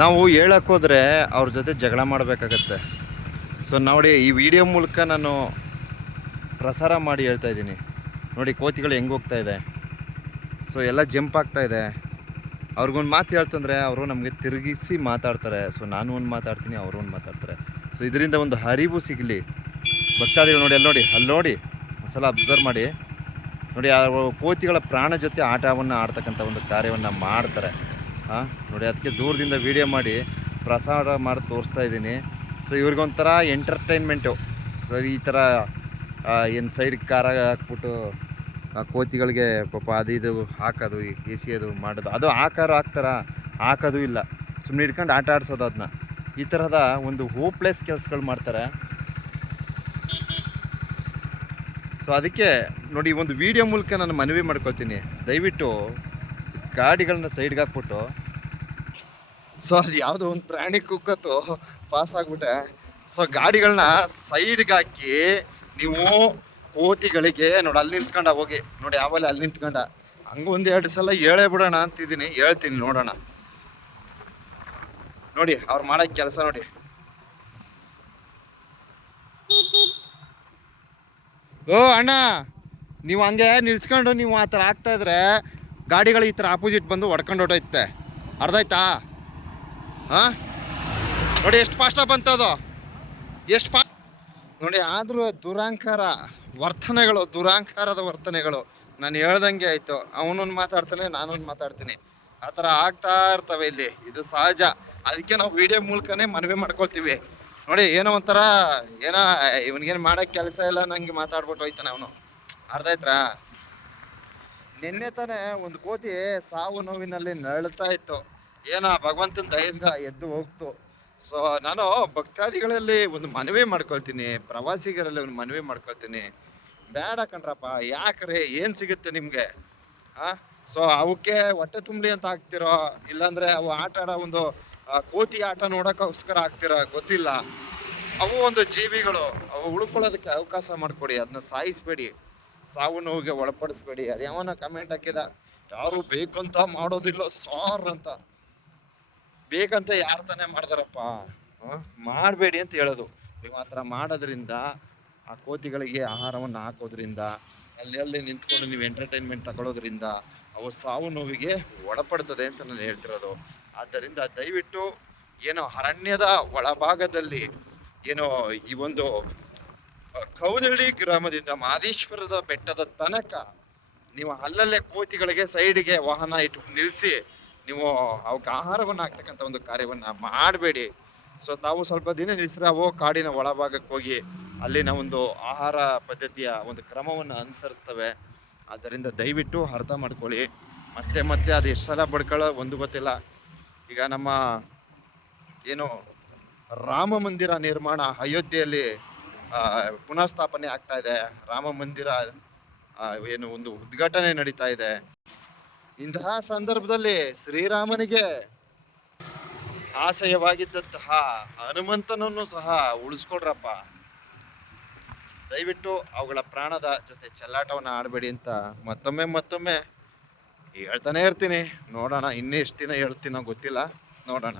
ನಾವು ಹೇಳೋಕ್ಕೋದ್ರೆ ಅವ್ರ ಜೊತೆ ಜಗಳ ಮಾಡಬೇಕಾಗತ್ತೆ. ಸೊ ನೋಡಿ, ಈ ವಿಡಿಯೋ ಮೂಲಕ ನಾನು ಪ್ರಸಾರ ಮಾಡಿ ಹೇಳ್ತಾ ಇದ್ದೀನಿ. ನೋಡಿ, ಕೋತಿಗಳು ಹೆಂಗೆ ಹೋಗ್ತಾ ಇದೆ. ಸೊ ಎಲ್ಲ ಜಂಪ್ ಆಗ್ತಾ ಇದೆ. ಅವ್ರಿಗೊಂದು ಮಾತು ಹೇಳ್ತಂದ್ರೆ ಅವರು ನಮಗೆ ತಿರುಗಿಸಿ ಮಾತಾಡ್ತಾರೆ. ಸೊ ನಾನು ಒಂದು ಮಾತಾಡ್ತೀನಿ, ಅವರು ಒಂದು ಮಾತಾಡ್ತಾರೆ. ಸೊ ಇದರಿಂದ ಒಂದು ಹರಿವು ಸಿಗಲಿ. ಭಕ್ತಾದಿಗಳು ನೋಡಿ, ಅಲ್ಲಿ ನೋಡಿ ಅಲ್ಲಿ ನೋಡಿ. ಒಂದ್ಸಲ ಅಬ್ಸರ್ವ್ ಮಾಡಿ. ನೋಡಿ, ಆ ಕೋತಿಗಳ ಪ್ರಾಣ ಜೊತೆ ಆಟವನ್ನು ಆಡ್ತಕ್ಕಂಥ ಒಂದು ಕಾರ್ಯವನ್ನು ಮಾಡ್ತಾರೆ. ಹಾಂ? ನೋಡಿ, ಅದಕ್ಕೆ ದೂರದಿಂದ ವಿಡಿಯೋ ಮಾಡಿ, ಪ್ರಸಾರ ಮಾಡಿ ತೋರಿಸ್ತಾ ಇದ್ದೀನಿ. ಸೊ ಇವ್ರಿಗೊಂಥರ ಎಂಟರ್ಟೈನ್ಮೆಂಟು ಸೊ ಈ ಥರ ಏನು ಸೈಡ್ ಕಾರ ಹಾಕ್ಬಿಟ್ಟು ಕೋತಿಗಳಿಗೆ ಪಾಪ ಅದು ಇದು ಹಾಕೋದು ಎಸಿಯೋದು ಮಾಡೋದು, ಅದು ಹಾಕಾರು ಹಾಕ್ತಾರ? ಹಾಕೋದು ಇಲ್ಲ. ಸುಮ್ಮನೆ ಇಟ್ಕೊಂಡು ಆಟ ಆಡ್ಸೋದು ಅದನ್ನ ಈ ಥರದ ಒಂದು ಹೋಪ್ಲೆಸ್ ಕೆಲಸಗಳು ಮಾಡ್ತಾರೆ. ಸೊ ಅದಕ್ಕೆ ನೋಡಿ ಒಂದು ವಿಡಿಯೋ ಮೂಲಕ ನಾನು ಮನವಿ ಮಾಡ್ಕೊಳ್ತೀನಿ. ದಯವಿಟ್ಟು ಗಾಡಿಗಳನ್ನ ಸೈಡ್ಗೆ ಹಾಕ್ಬಿಟ್ಟು. ಸೊ ಅದು ಯಾವುದೋ ಒಂದು ಪ್ರಾಣಿ ಕುಕ್ಕತ್ತು ಪಾಸ್ ಆಗ್ಬಿಟ್ಟೆ. ಸೊ ಗಾಡಿಗಳನ್ನ ಸೈಡ್ಗೆ ಹಾಕಿ ನೀವು ಕೋತಿಗಳಿಗೆ ನೋಡಿ, ಅಲ್ಲಿ ನಿಂತ್ಕೊಂಡ ಹೋಗಿ. ನೋಡಿ ಯಾವಲ್ಲಿ ಅಲ್ಲಿ ನಿಂತ್ಕೊಂಡ. ಹಂಗೆ ಒಂದು ಎರಡು ಸಲ ಹೇಳೇ ಬಿಡೋಣ ಅಂತಿದ್ದೀನಿ. ಹೇಳ್ತೀನಿ, ನೋಡೋಣ. ನೋಡಿ, ಅವ್ರು ಮಾಡೋ ಕೆಲಸ ನೋಡಿ. ಓ, ಅಣ್ಣ, ನೀವು ಹಂಗೆ ನಿಲ್ಸ್ಕೊಂಡು ನೀವು ಆ ಥರ ಆಗ್ತಾ ಇದ್ರೆ ಗಾಡಿಗಳು ಈ ಥರ ಆಪೋಸಿಟ್ ಬಂದು ಹೊಡ್ಕೊಂಡು ಹೊಡೋಯ್ತೆ ಅರ್ಧ ಆಯ್ತಾ ಹಾಂ? ನೋಡಿ ಎಷ್ಟು ಫಾಸ್ಟಾಗಿ ಬಂತದು ಎಷ್ಟು ಫಾ ನೋಡಿ, ಆದರೂ ದುರಾಂಕಾರ, ವರ್ತನೆಗಳು, ದುರಾಂಕಾರದ ವರ್ತನೆಗಳು. ನಾನು ಹೇಳ್ದಂಗೆ ಆಯಿತು. ಅವನೊಂದು ಮಾತಾಡ್ತಾನೆ, ನಾನೊಂದು ಮಾತಾಡ್ತೀನಿ. ಆ ಥರ ಆಗ್ತಾ ಇರ್ತವೆ ಇಲ್ಲಿ. ಇದು ಸಹಜ. ಅದಕ್ಕೆ ನಾವು ವಿಡಿಯೋ ಮೂಲಕನೇ ಮನವಿ ಮಾಡ್ಕೊಳ್ತೀವಿ. ನೋಡಿ, ಏನೋ ಒಂಥರ, ಏನೋ, ಇವನಿಗೇನು ಮಾಡೋಕ್ಕೆ ಕೆಲಸ ಇಲ್ಲ ನನಗೆ ಮಾತಾಡ್ಬಿಟ್ಟು ಹೋಯ್ತಾನೆ ಅವನು. ಅರ್ಧ ಆಯ್ತಾ? ನಿನ್ನೆ ತಾನೇ ಒಂದು ಕೋತಿ ಸಾವು ನೋವಿನಲ್ಲಿ ನರಳ್ತಾ ಇತ್ತು. ಏನೋ ಭಗವಂತನ ದಯದಿಂದ ಎದ್ದು ಹೋಗ್ತು. ಸೊ ನಾನು ಭಕ್ತಾದಿಗಳಲ್ಲಿ ಒಂದು ಮನವಿ ಮಾಡ್ಕೊಳ್ತೀನಿ. ಪ್ರವಾಸಿಗರಲ್ಲಿ ಒಂದು ಮನವಿ ಮಾಡ್ಕೊಳ್ತೀನಿ. ಬೇಡ ಕಣ್ರಪ್ಪ, ಯಾಕ್ರೆ ಏನು ಸಿಗುತ್ತೆ ನಿಮಗೆ? ಆ? ಸೊ ಅವಕ್ಕೆ ಹೊಟ್ಟೆ ತುಂಬಲಿ ಅಂತ ಹಾಕ್ತಿರೋ, ಇಲ್ಲಾಂದ್ರೆ ಅವು ಆಟ ಆಡೋ ಒಂದು ಕೋತಿ ಆಟ ನೋಡೋಕ್ಕೋಸ್ಕರ ಹಾಕ್ತಿರೋ ಗೊತ್ತಿಲ್ಲ. ಅವು ಒಂದು ಜೀವಿಗಳು, ಅವು ಉಳ್ಕೊಳ್ಳೋದಕ್ಕೆ ಅವಕಾಶ ಮಾಡಿಕೊಡಿ ಅದನ್ನ ಸಾಯಿಸ್ಬೇಡಿ. ಸಾವು ನೋವಿಗೆ ಒಳಪಡಿಸ್ಬೇಡಿ. ಅದು ಯಾವನ ಕಮೆಂಟ್ ಹಾಕಿದ, ಯಾರು ಬೇಕಂತ ಮಾಡೋದಿಲ್ಲ ಸಾರ್ ಅಂತ. ಬೇಕಂತ ಯಾರು ತಾನೇ ಮಾಡ್ತಾರಪ್ಪ ಮಾಡಬೇಡಿ ಅಂತ ಹೇಳೋದು. ನೀವು ಆ ಥರ ಮಾಡೋದ್ರಿಂದ, ಆ ಕೋತಿಗಳಿಗೆ ಆಹಾರವನ್ನು ಹಾಕೋದ್ರಿಂದ, ಅಲ್ಲಿ ಅಲ್ಲಿ ನಿಂತ್ಕೊಂಡು ನೀವು ಎಂಟರ್ಟೈನ್ಮೆಂಟ್ ತಗೊಳ್ಳೋದ್ರಿಂದ ಅವು ಸಾವು ನೋವಿಗೆ ಒಳಪಡ್ತದೆ ಅಂತ ನಾನು ಹೇಳ್ತಿರೋದು. ಆದ್ದರಿಂದ ದಯವಿಟ್ಟು ಏನೋ ಅರಣ್ಯದ ಒಳಭಾಗದಲ್ಲಿ ಏನೋ ಈ ಒಂದು ಕೌದಳ್ಳಿ ಗ್ರಾಮದಿಂದ ಮಾದೇಶ್ವರದ ಬೆಟ್ಟದ ತನಕ ನೀವು ಅಲ್ಲಲ್ಲೇ ಕೋತಿಗಳಿಗೆ ಸೈಡ್ಗೆ ವಾಹನ ಇಟ್ಟು ನಿಲ್ಲಿಸಿ ನೀವು ಅವಕ್ಕೆ ಆಹಾರವನ್ನು ಹಾಕ್ತಕ್ಕಂಥ ಒಂದು ಕಾರ್ಯವನ್ನು ಮಾಡಬೇಡಿ. ಸೊ ತಾವು ಸ್ವಲ್ಪ ದಿನ ನಿಲ್ಲಿಸ್ರೆ ಅವು ಕಾಡಿನ ಒಳಭಾಗಕ್ಕೆ ಹೋಗಿ ಅಲ್ಲಿನ ಒಂದು ಆಹಾರ ಪದ್ಧತಿಯ ಒಂದು ಕ್ರಮವನ್ನು ಅನುಸರಿಸ್ತವೆ. ಆದ್ದರಿಂದ ದಯವಿಟ್ಟು ಅರ್ಥ ಮಾಡ್ಕೊಳ್ಳಿ. ಮತ್ತೆ ಮತ್ತೆ ಅದು ಎಷ್ಟು ಸಲ ಬಡ್ಕೊಳ್ಳೋ ಒಂದು ಗೊತ್ತಿಲ್ಲ. ಈಗ ನಮ್ಮ ಏನು ರಾಮ ಮಂದಿರ ನಿರ್ಮಾಣ ಅಯೋಧ್ಯೆಯಲ್ಲಿ ಪುನಃಸ್ಥಾಪನೆ ಆಗ್ತಾ ಇದೆ. ರಾಮ ಮಂದಿರ ಏನು ಒಂದು ಉದ್ಘಾಟನೆ ನಡೀತಾ ಇದೆ. ಇಂತಹ ಸಂದರ್ಭದಲ್ಲಿ ಶ್ರೀರಾಮನಿಗೆ ಆಶಯವಾಗಿದ್ದಂತಹ ಹನುಮಂತನನ್ನು ಸಹ ಉಳಿಸ್ಕೊಡ್ರಪ್ಪ. ದಯವಿಟ್ಟು ಅವುಗಳ ಪ್ರಾಣದ ಜೊತೆ ಚೆಲ್ಲಾಟವನ್ನು ಆಡಬೇಡಿ ಅಂತ ಮತ್ತೊಮ್ಮೆ ಮತ್ತೊಮ್ಮೆ ಹೇಳ್ತಾನೆ ಇರ್ತೀನಿ. ನೋಡೋಣ, ಇನ್ನೆಷ್ಟು ದಿನ ಹೇಳ್ತೀನೋ ಗೊತ್ತಿಲ್ಲ. ನೋಡೋಣ.